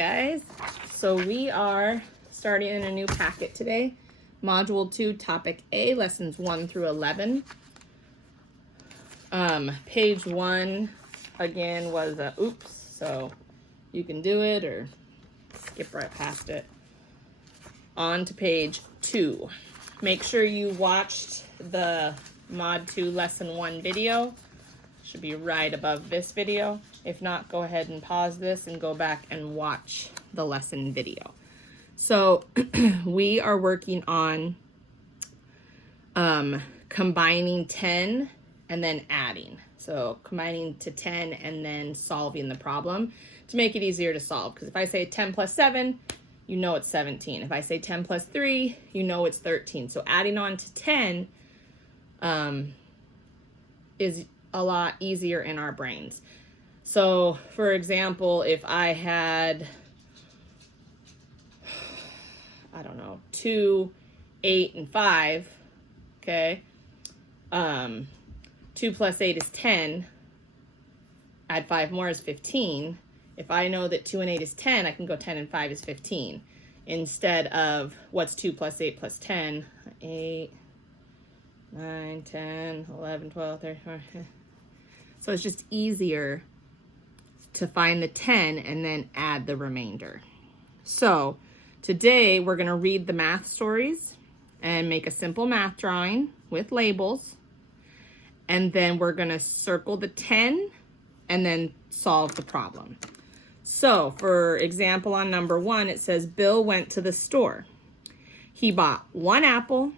guys. So we are starting in a new packet today. Module 2, Topic A, Lessons 1 through 11. Page 1, again, was a oops, so you can do it or skip right past it. On to page 2. Make sure you watched the Mod 2 Lesson 1 video. Should be right above this video. If not, go ahead and pause this and go back and watch the lesson video. So we are working on combining 10 and then adding. So combining to 10 and then solving the problem to make it easier to solve. Because if I say 10 plus 7, you know it's 17. If I say 10 plus 3, you know it's 13. So adding on to 10 is a lot easier in our brains. So for example, if I had, I don't know, 2, 8, and 5, okay, 2 plus 8 is 10, add 5 more is 15. If I know that 2 and 8 is 10, I can go 10 and 5 is 15. Instead of what's 2 plus 8 plus 10, 8, 9, 10, 11, 12, 13, so it's just easier to find the 10 and then add the remainder. So today we're going to read the math stories and make a simple math drawing with labels. And then we're going to circle the 10 and then solve the problem. So for example, on number 1, it says Bill went to the store. He bought 1 apple,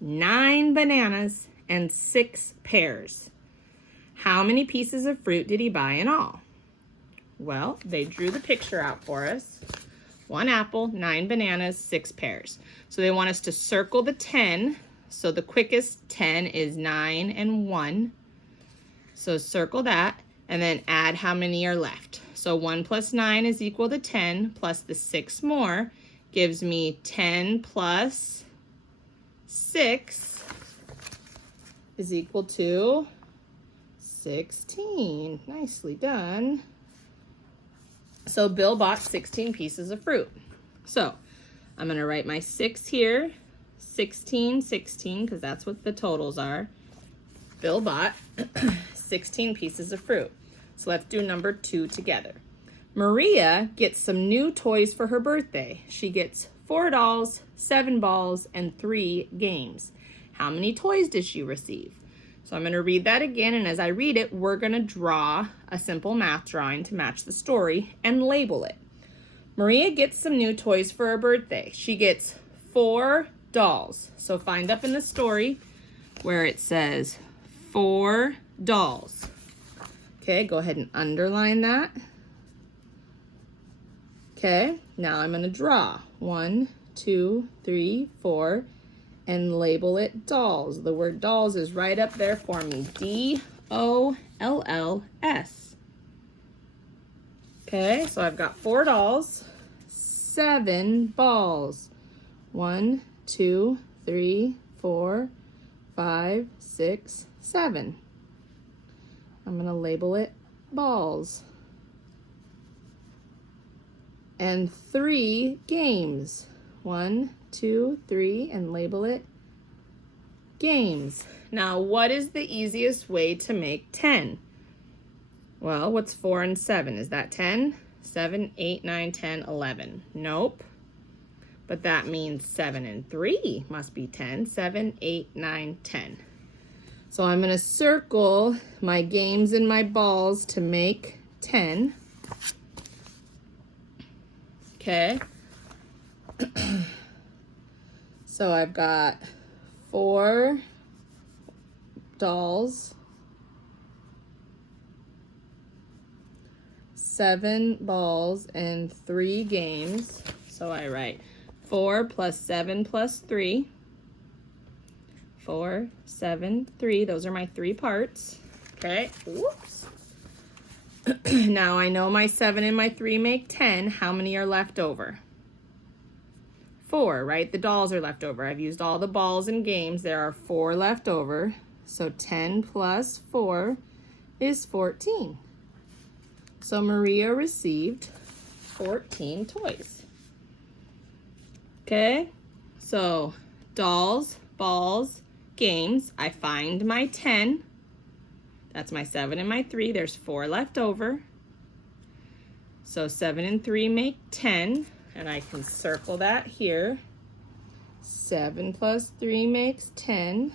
9 bananas, and 6 pears. How many pieces of fruit did he buy in all? Well, they drew the picture out for us. 1 apple, 9 bananas, 6 pears. So they want us to circle the 10. So the quickest 10 is 9 and 1. So circle that and then add how many are left. So 1 plus 9 is equal to 10 plus the 6 more gives me 10 plus 6 is equal to 16. Nicely done. So Bill bought 16 pieces of fruit. So I'm going to write my 6 here, 16, 16, because that's what the totals are. Bill bought 16 pieces of fruit. So let's do number 2 together. Maria gets some new toys for her birthday. She gets 4 dolls, 7 balls, and 3 games. How many toys did she receive? So I'm going to read that again, and as I read it, we're going to draw a simple math drawing to match the story and label it. Maria gets some new toys for her birthday. She gets 4 dolls. So find up in the story where it says 4 dolls. Okay, go ahead and underline that. Okay, now I'm going to draw 1, 2, 3, 4. And label it dolls. The word dolls is right up there for me. D-O-L-L-S. Okay, so I've got 4 dolls, 7 balls. 1, 2, 3, 4, 5, 6, 7. I'm going to label it balls. And 3 games. 1, 2, 3, and label it games. Now, what is the easiest way to make 10? Well, what's 4 and 7? Is that 10? 7, 8, 9, 10, 11. Nope. But that means 7 and 3 must be 10. 7, 8, 9, 10. So I'm going to circle my games and my balls to make 10. Okay. So I've got 4 dolls, 7 balls, and 3 games. So I write 4 plus 7 plus 3. 4, 7, 3. Those are my 3 parts. Okay. Whoops. Now I know my 7 and my 3 make 10. How many are left over? 4, right? The dolls are left over. I've used all the balls and games. There are 4 left over. So 10 plus 4 is 14. So Maria received 14 toys. Okay, so dolls, balls, games. I find my 10. That's my 7 and my 3. There's 4 left over. So 7 and 3 make 10, and I can circle that here. 7 plus 3 makes 10.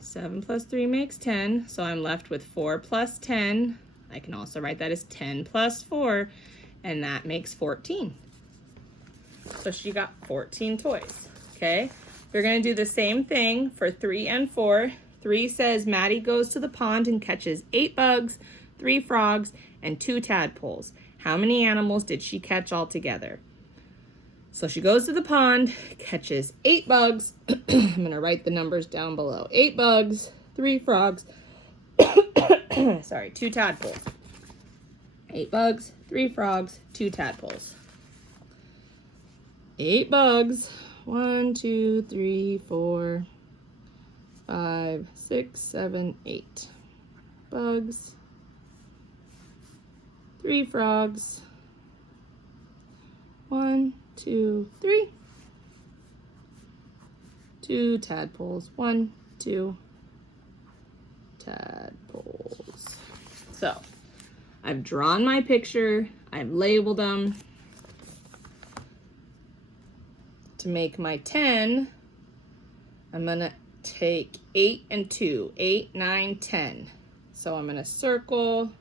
7 plus 3 makes 10, so I'm left with 4 plus 10. I can also write that as 10 plus 4, and that makes 14. So she got 14 toys, okay? We're gonna do the same thing for 3 and 4. 3 says Maddie goes to the pond and catches 8 bugs, 3 frogs, and 2 tadpoles. How many animals did she catch altogether? So she goes to the pond, catches 8 bugs. I'm gonna write the numbers down below. 8 bugs, 3 frogs, sorry, 2 tadpoles. 8 bugs, 3 frogs, 2 tadpoles. 8 bugs, 1, 2, 3, 4, 5, 6, 7, 8 bugs, 3 frogs, 1, 2, 3, 2 tadpoles, 1, 2 tadpoles. So I've drawn my picture, I've labeled them. To make my 10, I'm gonna take 8 and 2, 8, 9, 10. So I'm gonna circle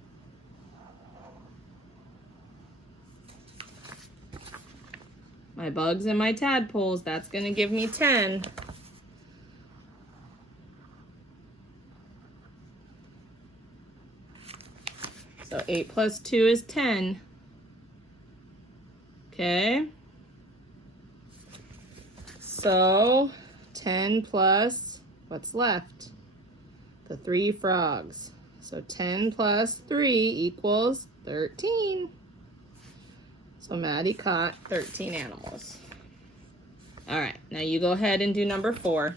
my bugs and my tadpoles. That's gonna give me 10. So 8 plus 2 is 10. Okay. So 10 plus what's left? The 3 frogs. So 10 plus 3 equals 13. So Maddie caught 13 animals. All right, now you go ahead and do number 4.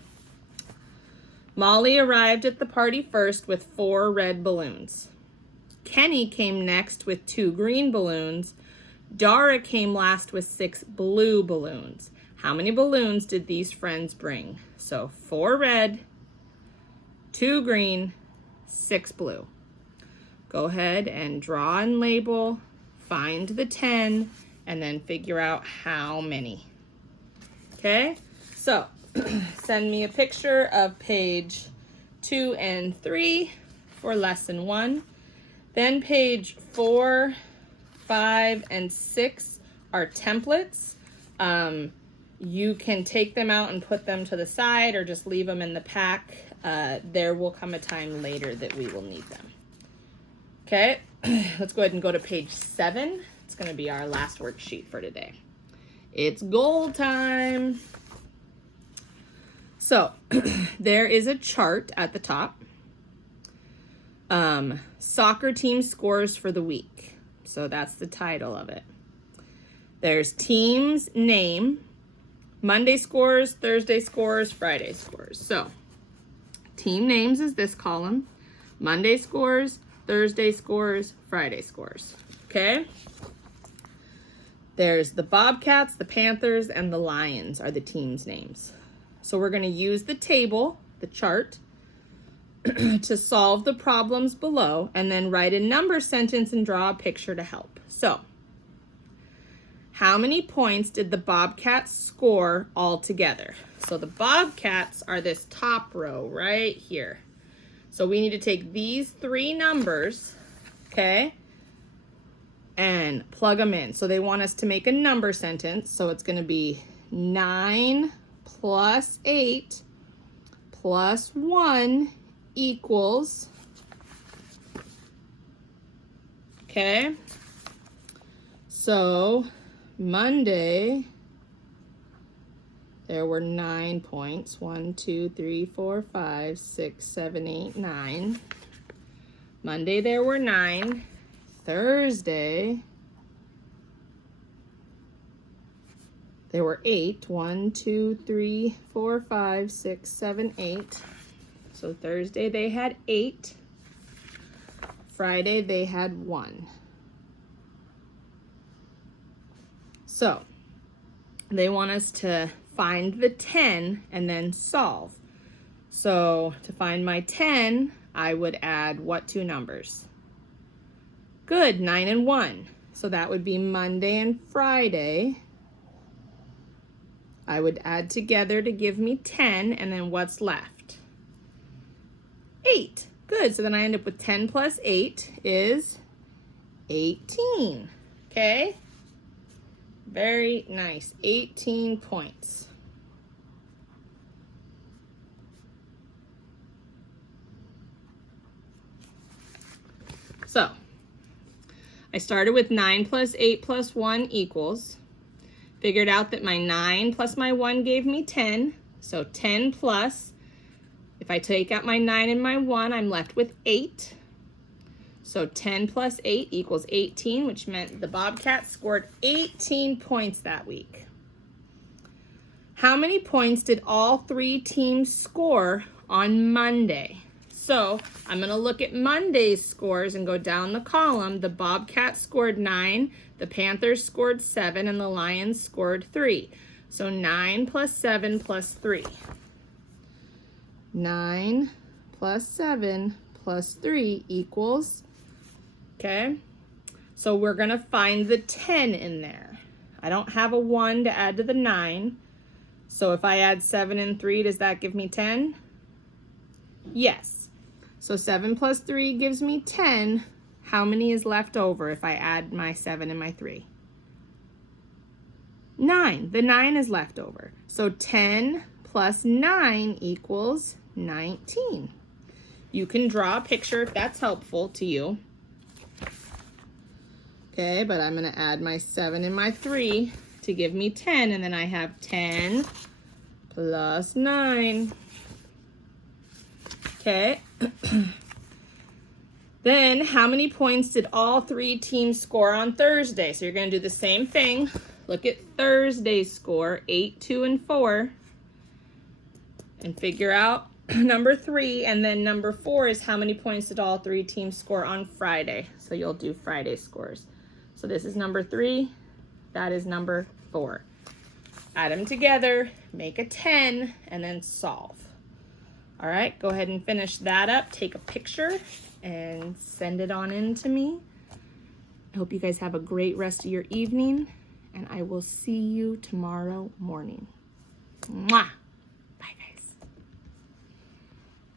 Molly arrived at the party first with 4 red balloons. Kenny came next with 2 green balloons. Dara came last with 6 blue balloons. How many balloons did these friends bring? So 4 red, 2 green, 6 blue. Go ahead and draw and label, find the 10, and then figure out how many. Okay, so send me a picture of page 2 and 3 for lesson 1. Then page 4, 5, and 6 are templates. You can take them out and put them to the side or just leave them in the pack. There will come a time later that we will need them. Okay, let's go ahead and go to page 7. It's going to be our last worksheet for today. It's goal time. So there is a chart at the top. Soccer team scores for the week. So that's the title of it. There's team's name. Monday scores, Thursday scores, Friday scores. So team names is this column. Monday scores, Thursday scores, Friday scores. Okay? There's the Bobcats, the Panthers, and the Lions are the team's names. So we're going to use the table, the chart, to solve the problems below and then write a number sentence and draw a picture to help. So how many points did the Bobcats score all together? So the Bobcats are this top row right here. So we need to take these 3 numbers, okay, and plug them in. So they want us to make a number sentence. So it's going to be 9 plus 8 plus 1 equals, okay, so Monday, there were 9 points. 1, 2, 3, 4, 5, 6, 7, 8, 9. Monday, there were 9. Thursday, there were 8. 1, 2, 3, 4, 5, 6, 7, 8. So Thursday, they had 8. Friday, they had 1. So they want us to find the 10 and then solve. So to find my 10, I would add what two numbers? Good, 9 and 1. So that would be Monday and Friday. I would add together to give me 10, and then what's left? 8. Good, so then I end up with 10 plus 8 is 18. Okay? Very nice. 18 points. So, I started with 9 plus 8 plus 1 equals. Figured out that my 9 plus my 1 gave me 10. So 10 plus, if I take out my 9 and my 1, I'm left with 8. So 10 plus 8 equals 18, which meant the Bobcats scored 18 points that week. How many points did all 3 teams score on Monday? So I'm going to look at Monday's scores and go down the column. The Bobcats scored 9, the Panthers scored 7, and the Lions scored 3. So 9 plus 7 plus 3. 9 plus 7 plus 3 equals, okay? So we're going to find the 10 in there. I don't have a 1 to add to the 9. So if I add 7 and 3, does that give me 10? Yes. So 7 plus 3 gives me 10. How many is left over if I add my 7 and my 3? 9. The 9 is left over. So 10 plus 9 equals 19. You can draw a picture if that's helpful to you. Okay, but I'm going to add my 7 and my 3 to give me 10, and then I have 10 plus 9. Okay. Then, how many points did all 3 teams score on Thursday? So you're going to do the same thing. Look at Thursday's score, 8, 2, and 4. And figure out number 3. And then number 4 is how many points did all 3 teams score on Friday? So you'll do Friday's scores. So this is number 3. That is number 4. Add them together, make a 10, and then solve. All right, go ahead and finish that up. Take a picture and send it on in to me. I hope you guys have a great rest of your evening, and I will see you tomorrow morning. Mwah!